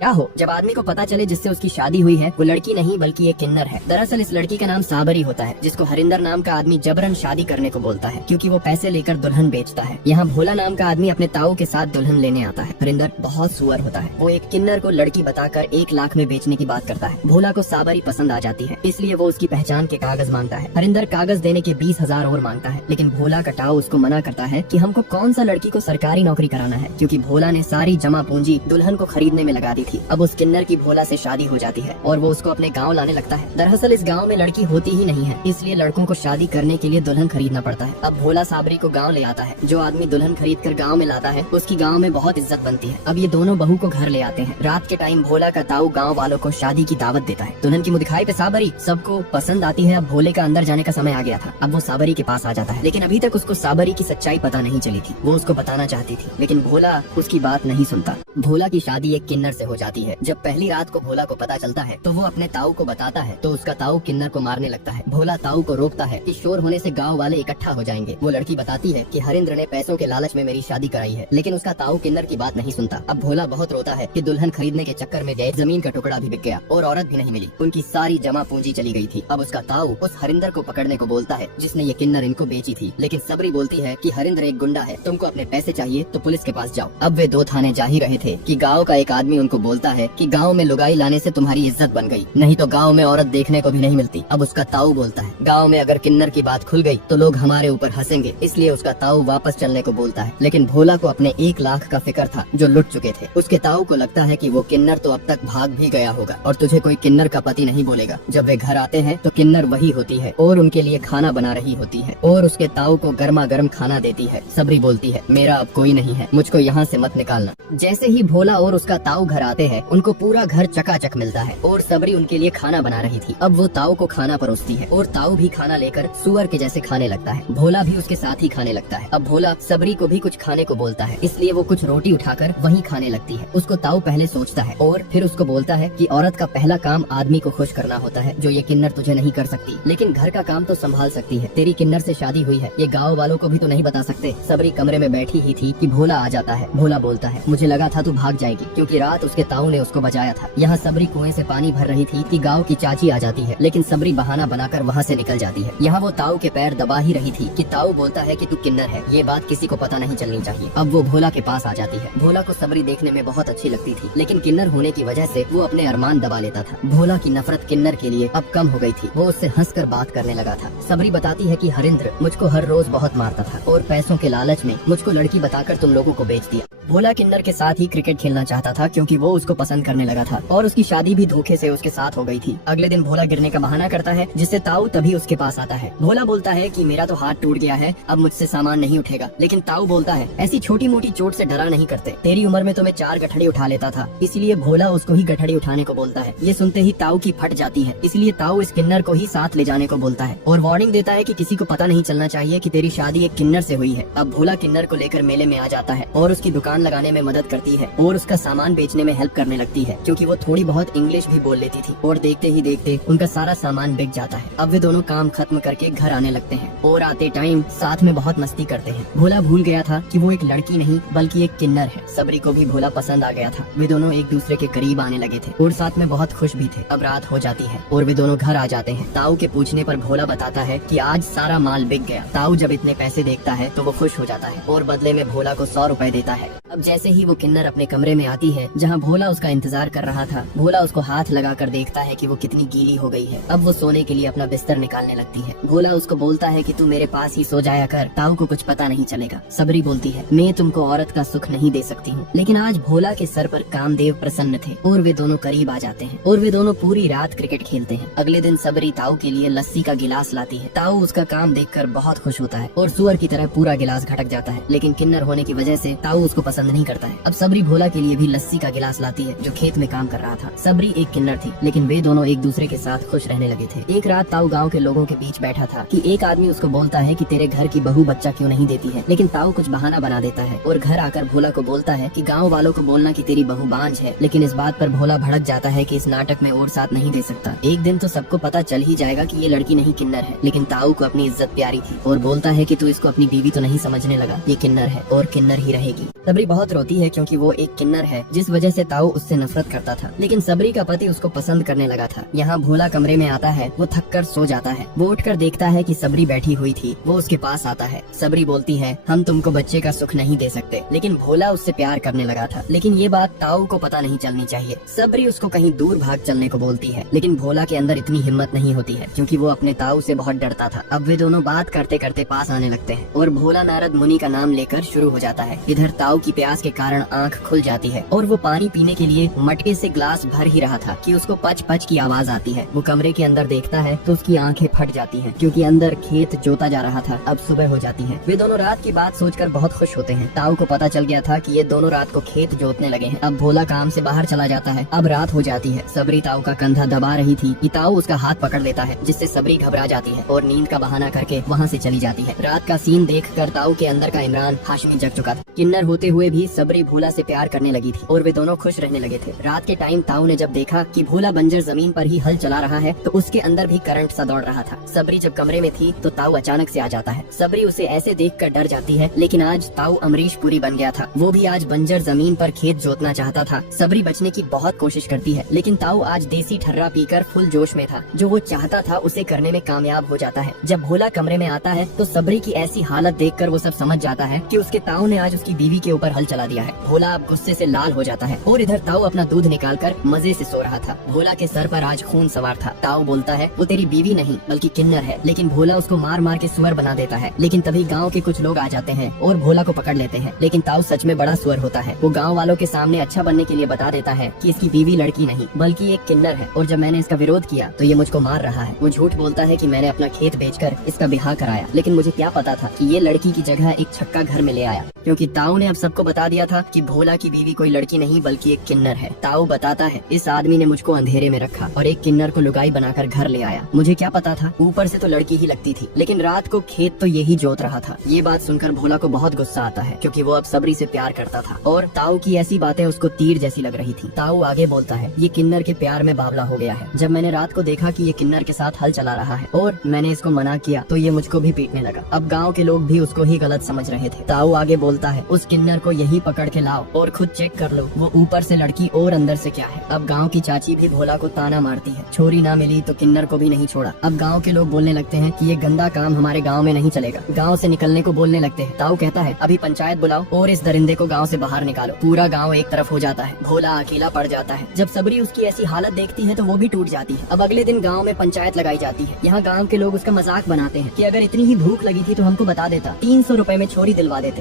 क्या हो जब आदमी को पता चले जिससे उसकी शादी हुई है वो लड़की नहीं बल्कि एक किन्नर है। दरअसल इस लड़की का नाम साबरी होता है, जिसको हरिंदर नाम का आदमी जबरन शादी करने को बोलता है क्योंकि वो पैसे लेकर दुल्हन बेचता है। यहाँ भोला नाम का आदमी अपने ताऊ के साथ दुल्हन लेने आता है। हरिंदर बहुत सुअर होता है, वो एक किन्नर को लड़की बताकर 1 लाख में बेचने की बात करता है। भोला को साबरी पसंद आ जाती है, इसलिए वो उसकी पहचान के कागज मांगता है। हरिंदर कागज देने के 20,000 और मांगता है, लेकिन भोला का ताऊ उसको मना करता है कि हमको कौन सा लड़की को सरकारी नौकरी कराना है, क्योंकि भोला ने सारी जमा पूंजी दुल्हन को खरीदने में लगा दी थी। अब उस किन्नर की भोला से शादी हो जाती है और वो उसको अपने गांव लाने लगता है। दरअसल इस गांव में लड़की होती ही नहीं है, इसलिए लड़कों को शादी करने के लिए दुल्हन खरीदना पड़ता है। अब भोला साबरी को गांव ले आता है। जो आदमी दुल्हन खरीद कर गाँव में लाता है उसकी गाँव में बहुत इज्जत बनती है। अब ये दोनों बहू को घर ले आते हैं। रात के टाइम भोला का ताऊ गाँव वालों को शादी की दावत देता है। दुल्हन की मुँह दिखाई पे साबरी सबको पसंद आती है। अब भोले का अंदर जाने का समय आ गया था। अब वो साबरी के पास आ जाता है, लेकिन अभी तक उसको साबरी की सच्चाई पता नहीं चली थी। वो उसको बताना चाहती थी, लेकिन भोला उसकी बात नहीं सुनता। भोला की शादी एक किन्नर से हो जाती है। जब पहली रात को भोला को पता चलता है तो वो अपने ताऊ को बताता है, तो उसका ताऊ किन्नर को मारने लगता है। भोला ताऊ को रोकता है कि शोर होने से गांव वाले इकट्ठा हो जाएंगे। वो लड़की बताती है कि हरिंद्र ने पैसों के लालच में मेरी शादी कराई है, लेकिन उसका ताऊ किन्नर की बात नहीं सुनता। अब भोला बहुत रोता है कि दुल्हन खरीदने के चक्कर में गए जमीन का टुकड़ा भी बिक गया और औरत भी नहीं मिली, उनकी सारी जमा पूंजी चली गई थी। अब उसका ताऊ उस हरिंदर को पकड़ने को बोलता है जिसने ये किन्नर इनको बेची थी, लेकिन सबरी बोलती है कि हरिंदर एक गुंडा है, तुमको अपने पैसे चाहिए तो पुलिस के पास जाओ। अब वे 2 थाने जा ही रहे थे कि गाँव का एक आदमी उनको बोलता है कि गाँव में लुगाई लाने से तुम्हारी इज्जत बन गई, नहीं तो गांव में औरत देखने को भी नहीं मिलती। अब उसका ताऊ बोलता है गांव में अगर किन्नर की बात खुल गई तो लोग हमारे ऊपर हंसेंगे, इसलिए उसका ताऊ वापस चलने को बोलता है। लेकिन भोला को अपने 1 लाख का फिक्र था जो लुट चुके थे। उसके ताऊ को लगता है कि वो किन्नर तो अब तक भाग भी गया होगा और तुझे कोई किन्नर का पति नहीं बोलेगा। जब वे घर आते हैं तो किन्नर वही होती है और उनके लिए खाना बना रही होती है और उसके ताऊ को गर्मा गर्म खाना देती है। सबरी बोलती है मेरा अब कोई नहीं है, मुझको यहाँ से मत निकालना। जैसे ही भोला और उसका ताऊ घर आते हैं उनको पूरा घर चकाचक मिलता है और सबरी उनके लिए खाना बना रही थी। अब वो ताऊ को खाना परोसती है और ताऊ भी खाना लेकर सुअर के जैसे खाने लगता है। भोला भी उसके साथ ही खाने लगता है। अब भोला सबरी को भी कुछ खाने को बोलता है, इसलिए वो कुछ रोटी उठाकर वहीं खाने लगती है। उसको ताऊ पहले सोचता है और फिर उसको बोलता है कि औरत का पहला काम आदमी को खुश करना होता है, जो ये किन्नर तुझे नहीं कर सकती, लेकिन घर का काम तो संभाल सकती है। तेरी किन्नर से शादी हुई है, ये गाँव वालों को भी तो नहीं बता सकते। सबरी कमरे में बैठी ही थी कि भोला आ जाता है। भोला बोलता है मुझे लगा था तू भाग जाएगी, क्योंकि रात उसके ताऊ ने उसको बचाया था। यहाँ सबरी कुएं से पानी भर रही थी कि गाँव की चाची आ जाती है, लेकिन सबरी बहाना बनाकर वहाँ से निकल जाती है। यहाँ वो ताऊ के पैर दबा ही रही थी कि ताऊ बोलता है कि तू किन्नर है, ये बात किसी को पता नहीं चलनी चाहिए। अब वो भोला के पास आ जाती है। भोला को सबरी देखने में बहुत अच्छी लगती थी, लेकिन किन्नर होने की वजह से वो अपने अरमान दबा लेता था। भोला की नफरत किन्नर के लिए अब कम हो गई थी। वो उससे हंसकर बात करने लगा था। सबरी बताती है कि हरिंद्र मुझको हर रोज बहुत मारता था और पैसों के लालच में मुझको लड़की बताकर तुम लोगों को बेच दिया। भोला किन्नर के साथ ही क्रिकेट खेलना चाहता था क्योंकि वो उसको पसंद करने लगा था और उसकी शादी भी धोखे से उसके साथ हो गई थी। अगले दिन भोला गिरने का बहाना करता है, जिससे ताऊ तभी उसके पास आता है। भोला बोलता है कि मेरा तो हाथ टूट गया है, अब मुझसे सामान नहीं उठेगा, लेकिन ताऊ बोलता है ऐसी छोटी मोटी चोट से डरा नहीं करते, तेरी उम्र में तो मैं 4 गठड़ी उठा लेता था। इसलिए भोला उसको ही गठड़ी उठाने को बोलता है। ये सुनते ही ताऊ की फट जाती है, इसलिए ताऊ इस किन्नर को ही साथ ले जाने को बोलता है और वार्निंग देता है कि किसी को पता नहीं चलना चाहिए कि तेरी शादी एक किन्नर से हुई है। अब भोला किन्नर को लेकर मेले में आ जाता है और उसकी दुकान लगाने में मदद करती है और उसका सामान बेचने में हेल्प करने लगती है, क्योंकि वो थोड़ी बहुत इंग्लिश भी बोल लेती थी। और देखते ही देखते उनका सारा सामान बिक जाता है। अब वे दोनों काम खत्म करके घर आने लगते हैं और आते टाइम साथ में बहुत मस्ती करते हैं। भोला भूल गया था कि वो एक लड़की नहीं बल्कि एक किन्नर है। सबरी को भी भोला पसंद आ गया था। वे दोनों एक दूसरे के करीब आने लगे थे और साथ में बहुत खुश भी थे। अब रात हो जाती है और वे दोनों घर आ जाते हैं। ताऊ के पूछने पर भोला बताता है कि आज सारा माल बिक गया। ताऊ जब इतने पैसे देखता है तो वो खुश हो जाता है और बदले में भोला को 100 रुपए देता है। अब जैसे ही वो किन्नर अपने कमरे में आती है जहाँ भोला उसका इंतजार कर रहा था, भोला उसको हाथ लगाकर देखता है कि वो कितनी गीली हो गई है। अब वो सोने के लिए अपना बिस्तर निकालने लगती है। भोला उसको बोलता है कि तू मेरे पास ही सो जाया कर, ताऊ को कुछ पता नहीं चलेगा। सबरी बोलती है मैं तुमको औरत का सुख नहीं दे सकती हूँ, लेकिन आज भोला के सर पर कामदेव प्रसन्न थे और वे दोनों करीब आ जाते हैं और वे दोनों पूरी रात क्रिकेट खेलते हैं। अगले दिन सबरी ताऊ के लिए लस्सी का गिलास लाती है। ताऊ उसका काम देखकर बहुत खुश होता है और सुअर की तरह पूरा गिलास घटक जाता है, लेकिन किन्नर होने की वजह से ताऊ उसको पसंद नहीं करता है। अब सबरी भोला के लिए भी लस्सी का गिलास लाती है जो खेत में काम कर रहा था। सबरी एक किन्नर थी, लेकिन वे दोनों एक दूसरे के साथ खुश रहने लगे थे। एक रात ताऊ गांव के लोगों के बीच बैठा था कि एक आदमी उसको बोलता है कि तेरे घर की बहू बच्चा क्यों नहीं देती है, लेकिन ताऊ कुछ बहाना बना देता है और घर आकर भोला को बोलता है कि गाँव वालों को बोलना कि तेरी बहू बांझ है। लेकिन इस बात पर भोला भड़क जाता है कि इस नाटक में और साथ नहीं दे सकता। एक दिन तो सबको पता चल ही जाएगा कि ये लड़की नहीं किन्नर है, लेकिन ताऊ को अपनी इज्जत प्यारी थी और बोलता है कि तू इसको अपनी बीवी तो नहीं समझने लगा, ये किन्नर है और किन्नर ही रहेगी। सबरी बहुत रोती है क्योंकि वो एक किन्नर है, जिस वजह से ताऊ उससे नफरत करता था। लेकिन सबरी का पति उसको पसंद करने लगा था। यहाँ भोला कमरे में आता है, वो थक कर सो जाता है। वो उठकर देखता है कि सबरी बैठी हुई थी। वो उसके पास आता है। सबरी बोलती है, हम तुमको बच्चे का सुख नहीं दे सकते। लेकिन भोला उससे प्यार करने लगा था। लेकिन ये बात ताऊ को पता नहीं चलनी चाहिए। सबरी उसको कहीं दूर भाग चलने को बोलती है, लेकिन भोला के अंदर इतनी हिम्मत नहीं होती है क्योंकि वो अपने ताऊ से बहुत डरता था। अब वे दोनों बात करते करते पास आने लगते हैं और भोला नारद मुनि का नाम लेकर शुरू हो जाता है। इधर ताऊ की प्यास के कारण आंख खुल जाती है और वो पानी पीने के लिए मटके से ग्लास भर ही रहा था कि उसको पच पच की आवाज आती है। वो कमरे के अंदर देखता है तो उसकी आंखें फट जाती हैं क्योंकि अंदर खेत जोता जा रहा था। अब सुबह हो जाती है। वे दोनों रात की बात सोचकर बहुत खुश होते हैं। ताऊ को पता चल गया था कि ये दोनों रात को खेत जोतने लगे हैं। अब भोला काम से बाहर चला जाता है। अब रात हो जाती है। सबरी ताऊ का कंधा दबा रही थी कि ताऊ उसका हाथ पकड़ लेता है, जिससे सबरी घबरा जाती है और नींद का बहाना करके वहाँ से चली जाती है। रात का सीन देखकर ताऊ के अंदर का इमरान हाशमी जग चुका था। किन्नर होते हुए भी सबरी भोला से प्यार करने लगी थी और वे दोनों खुश रहने लगे थे। रात के टाइम ताऊ ने जब देखा कि भोला बंजर जमीन पर ही हल चला रहा है तो उसके अंदर भी करंट सा दौड़ रहा था। सबरी जब कमरे में थी तो ताऊ अचानक से आ जाता है। सबरी उसे ऐसे देखकर डर जाती है, लेकिन आज ताऊ अमरीश पुरी बन गया था। वो भी आज बंजर जमीन पर खेत जोतना चाहता था। सबरी बचने की बहुत कोशिश करती है, लेकिन ताऊ आज देसी ठर्रा पीकर फुल जोश में था। जो वो चाहता था उसे करने में कामयाब हो जाता है। जब भोला कमरे में आता है तो सबरी की ऐसी हालत देखकर वो सब समझ जाता है कि उसके ताऊ ने आज उसकी बीवी के ऊपर हल चला दिया है। भोला अब गुस्से से लाल हो जाता है और इधर ताऊ अपना दूध निकालकर मजे से सो रहा था। भोला के सर पर आज खून सवार था। ताऊ बोलता है, वो तेरी बीवी नहीं बल्कि किन्नर है। लेकिन भोला उसको मार मार के सुअर बना देता है। लेकिन तभी गाँव के कुछ लोग आ जाते हैं और भोला को पकड़ लेते हैं। लेकिन ताऊ सच में बड़ा सुअर होता है। वो गाँव वालों के सामने अच्छा बनने के लिए बता देता है कि इसकी बीवी लड़की नहीं बल्कि एक किन्नर है और जब मैंने इसका विरोध किया तो ये मुझको मार रहा है। वो झूठ बोलता है कि मैंने अपना खेत बेचकर इसका ब्याह कराया, लेकिन मुझे क्या पता था कि ये लड़की की जगह एक छक्का घर में ले आया, क्योंकि ताऊ ने अब सबको बता दिया था कि भोला की बीवी कोई लड़की नहीं बल्कि एक किन्नर है। ताऊ बताता है, इस आदमी ने मुझको अंधेरे में रखा और एक किन्नर को लुगाई बनाकर घर ले आया। मुझे क्या पता था, ऊपर से तो लड़की ही लगती थी, लेकिन रात को खेत तो यही जोत रहा था। ये बात सुनकर भोला को बहुत गुस्सा आता है क्योंकि वो अब सबरी से प्यार करता था और ताऊ की ऐसी बातें उसको तीर जैसी लग रही थी। ताऊ आगे बोलता है, ये किन्नर के प्यार में बावला हो गया है। जब मैंने रात को देखा कि ये किन्नर के साथ हल चला रहा है और मैंने इसको मना किया तो ये मुझको भी पीटने लगा। अब गाँव के लोग भी उसको ही गलत समझ रहे थे। ताऊ आगे बोलता है, उस किन्नर को यही पकड़ के लाओ और खुद चेक कर लो वो ऊपर से लड़की और अंदर से क्या है। अब गांव की चाची भी भोला को ताना मारती है, छोरी ना मिली तो किन्नर को भी नहीं छोड़ा। अब गांव के लोग बोलने लगते हैं कि ये गंदा काम हमारे गांव में नहीं चलेगा। गांव से निकलने को बोलने लगते हैं। ताऊ कहता है, अभी पंचायत बुलाओ और इस दरिंदे को गाँव से बाहर निकालो। पूरा गाँव एक तरफ हो जाता है। भोला अकेला पड़ जाता है। जब सबरी उसकी ऐसी हालत देखती है तो वो भी टूट जाती है। अब अगले दिन गाँव में पंचायत लगाई जाती है। यहाँ गाँव के लोग उसका मजाक बनाते हैं कि अगर इतनी ही भूख लगी थी तो हमको बता देता, 300 रुपए में छोरी दिलवा देते।